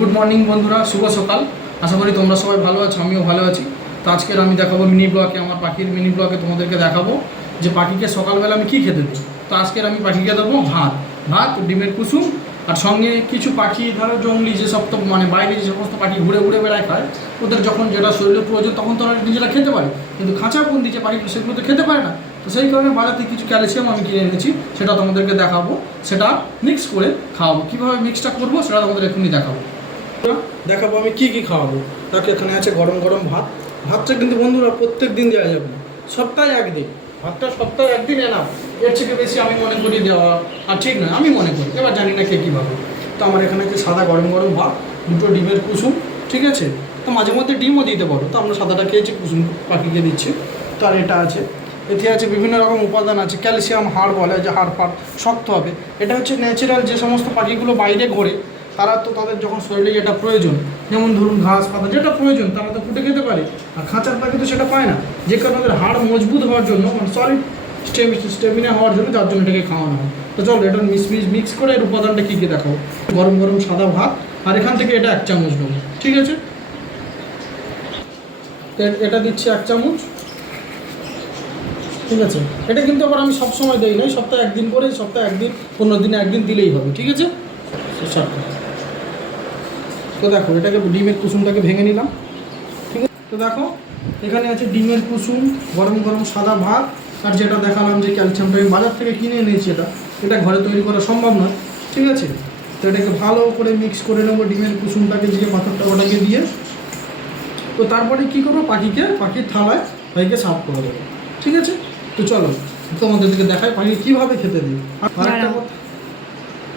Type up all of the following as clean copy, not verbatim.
Good morning বন্ধুরা, শুভ সকাল। আশা করি তোমরা সবাই ভালো আছো, আমিও ভালো আছি। তো আজকের আমি দেখাবো মিনি ব্লগে, আমার পাখির মিনি ব্লগে তোমাদেরকে দেখাবো যে পাখিকে সকালবেলা আমি কী খেতে দিই। তো আজকের আমি পাখিকে দেবো ভাত ডিমের কুসুম, আর সঙ্গে কিছু পাখি ধরো জঙ্গলি যেসব, তো মানে বাইরে যে সমস্ত পাখি ঘুরে ঘুরে বেড়ায় খায়, ওদের যখন যেটা শরীরের প্রয়োজন তখন তো ওরা নিজেরা খেতে পারে, কিন্তু খাঁচাবন্দি যে পাখিগুলো সেগুলো তো খেতে পারে না। তো সেই কারণে বাজার থেকে কিছু ক্যালসিয়াম আমি কিনে এনেছি, সেটা তোমাদেরকে দেখাবো, সেটা মিক্স করে খাওয়াবো। কীভাবে মিক্সটা করবো সেটা তোমাদের এখনই দেখাবো আমি কী কী খাওয়াবো। তাকে এখানে আছে গরম গরম ভাতটা কিন্তু বন্ধুরা প্রত্যেক দিন দেওয়া যাবে না, সপ্তাহে একদিন। ভাতটা সপ্তাহে একদিন এনাফ, এর থেকে বেশি আমি মনে করি দেওয়া আর ঠিক নয়, আমি মনে করি, এবার জানি না কে কীভাবে। তো আমার এখানে আছে সাদা গরম গরম ভাত, দুটো ডিমের কুসুম, ঠিক আছে। তো মাঝে মধ্যে ডিমও দিতে পারো, তো আমরা সাদাটা খেয়েছি, কুসুম পাখিকে দিচ্ছি। তো আর এটা আছে, এতে আছে বিভিন্ন রকম উপাদান আছে, ক্যালসিয়াম, হাড় বলে যে হাড় ফাড় শক্ত হবে। এটা হচ্ছে ন্যাচারাল, যে সমস্ত পাখিগুলো বাইরে ঘোরে তারা তো তাদের যখন শরীরে যেটা প্রয়োজন, যেমন ধরুন ঘাস পাতা যেটা প্রয়োজন তারা তো ফুটে খেতে পারে, আর খাঁচার পাখি তো সেটা পায় না, যে কারণে ওদের হাড় মজবুত হওয়ার জন্য, মানে সলিড স্টেমিনা হওয়ার জন্য, যার জন্য এটাকে খাওয়ানো হয়। তো চলো এটা মিক্স করে এর উপাদানটা কী কী দেখাবো। গরম গরম সাদা ভাত, আর এখান থেকে এটা 1 চামচ নেবো, ঠিক আছে। এটা দিচ্ছি 1 চামচ, ঠিক আছে। এটা কিন্তু আবার আমি সবসময় দিই না, সপ্তাহে একদিন করে, সপ্তাহে একদিন 15 দিনে একদিন দিলেই হবে, ঠিক আছে। তো দেখো এটাকে ডিমের কুসুমটাকে ভেঙে নিলাম, ঠিক আছে। তো দেখো এখানে আছে ডিমের কুসুম, গরম গরম সাদা ভাত, আর যেটা দেখালাম যে ক্যালসিয়ামটা আমি বাজার থেকে কিনে এনেছি, এটা ঘরে তৈরি করা সম্ভব নয়, ঠিক আছে। তো এটাকে ভালো করে মিক্স করে নেবো, ডিমের কুসুমটাকে দিয়ে পাথরটা ওটাকে দিয়ে। তো তারপরে কী করবো, পাখির থালায় পাখিকে সার্ভ করে দেবো, ঠিক আছে। তো চলো তোমাদেরকে দেখাই পাখি কীভাবে খেতে দিই। আর একটা কথা,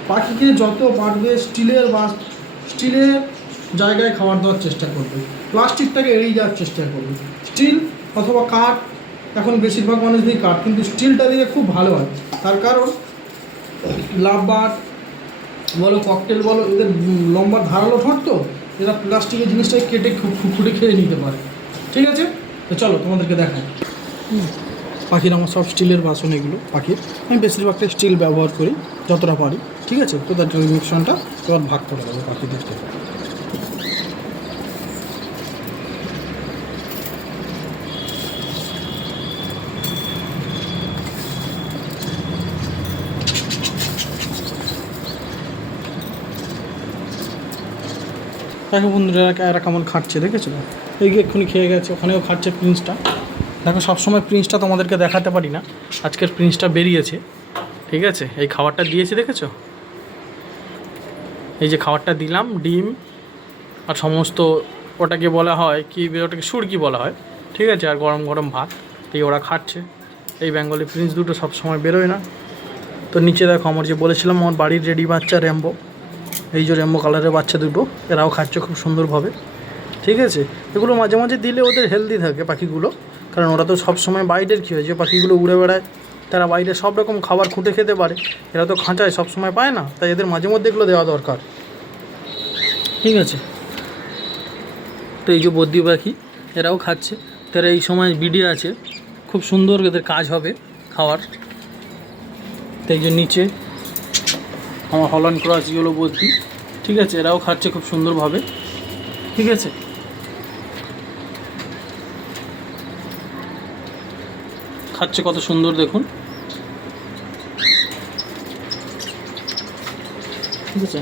পাখিকে যত পারবে স্টিলের জায়গায় খাবার দেওয়ার চেষ্টা করবে, প্লাস্টিকটাকে এড়িয়ে যাওয়ার চেষ্টা করবে। স্টিল অথবা কাঠ, এখন বেশিরভাগ মানুষ দিই কাঠ, কিন্তু স্টিলটা দিলে খুব ভালো হয়। তার কারণ লাভবার্ড বলো, ককটেল বলো, এদের লম্বা ধারালো ঠোঁট, তো এরা প্লাস্টিকের জিনিসটাকে কেটে খুঁটে খেয়ে নিতে পারে, ঠিক আছে। তো চলো তোমাদেরকে দেখাই। পাখির আমার সব স্টিলের বাসন, এগুলো পাখির আমি বেশিরভাগটা স্টিল ব্যবহার করি যতটা পারি, ঠিক আছে। তো তার জন্য মিশ্রণটা এবার ভাগ করে দেবো পাখিদেরকে। দেখো বন্ধুরা এরা কেমন খাচ্ছে, দেখেছো? এই এক্ষুনি খেয়ে গেছে, ওখানেও খাচ্ছে প্রিন্সটা। দেখো সবসময় প্রিন্সটা তোমাদেরকে দেখাতে পারি না, আজকের প্রিন্সটা বেরিয়েছে, ঠিক আছে। এই খাবারটা দিয়েছি, দেখেছো? এই যে খাবারটা দিলাম, ডিম আর সমস্ত, ওটাকে বলা হয় কি, ওটাকে সুরকি বলা হয়, ঠিক আছে। আর গরম গরম ভাত, এই ওরা খাচ্ছে। এই বেঙ্গলি প্রিন্স দুটো সবসময় বেরোয় না। তো নিচে দেখো আমার যে বলেছিলাম, আমার বাড়ির রেডি বাচ্চা র্যাম্বো, এই যে র্যাম্বো কালারের বাচ্চা দুটো, এরাও খাচ্ছে খুব সুন্দরভাবে, ঠিক আছে। এগুলো মাঝে মাঝে দিলে ওদের হেলদি থাকে পাখিগুলো, কারণ ওরা তো সবসময় বাইরের কী হয়, যে পাখিগুলো উড়ে বেড়ায় তারা বাইরে সব রকম খাবার খুঁটে খেতে পারে, এরা তো খাঁচায় সবসময় পায় না, তাই এদের মাঝে মধ্যে এগুলো দেওয়া দরকার, ঠিক আছে। তো এই যে বদ্রি পাখি, এরাও খাচ্ছে, তারা এই সময় ভিডিও আছে, খুব সুন্দর এদের কাজ হবে খাওয়ার। তো এই যে নিচে আমার হল্যান্ড ক্রস ইয়েলো বদ্রি, ঠিক আছে, এরাও খাচ্ছে খুব সুন্দরভাবে, ঠিক আছে। খাচ্ছে কত সুন্দর দেখুন, ঠিক আছে।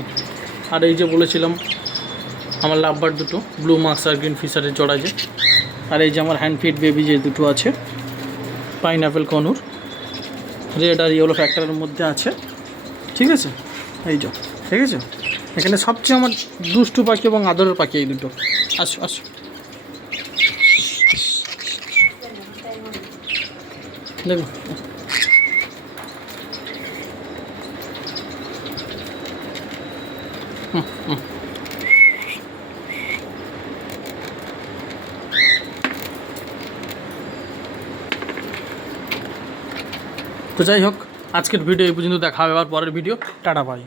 আর এই যে বলেছিলাম আমার লাভবার্ড দুটো, ব্লু মার্কস আর গ্রিন ফিশারের জোড়া যে, আর এই যে আমার হ্যান্ড ফিড বেবি যে দুটো আছে, পাইনঅ্যাপেল কনুর, রেড আর ইয়েলো ফ্যাক্টরের মধ্যে আছে, ঠিক আছে। এই যে ঠিক আছে, এখানে সবচেয়ে আমার দুষ্টু পাখি এবং আদরের পাখি এই দুটো। আসো আসো, দেখো তো যাই হোক, আজকের ভিডিও এই পর্যন্ত, দেখা হবে আবার পরের ভিডিও। Tata bye.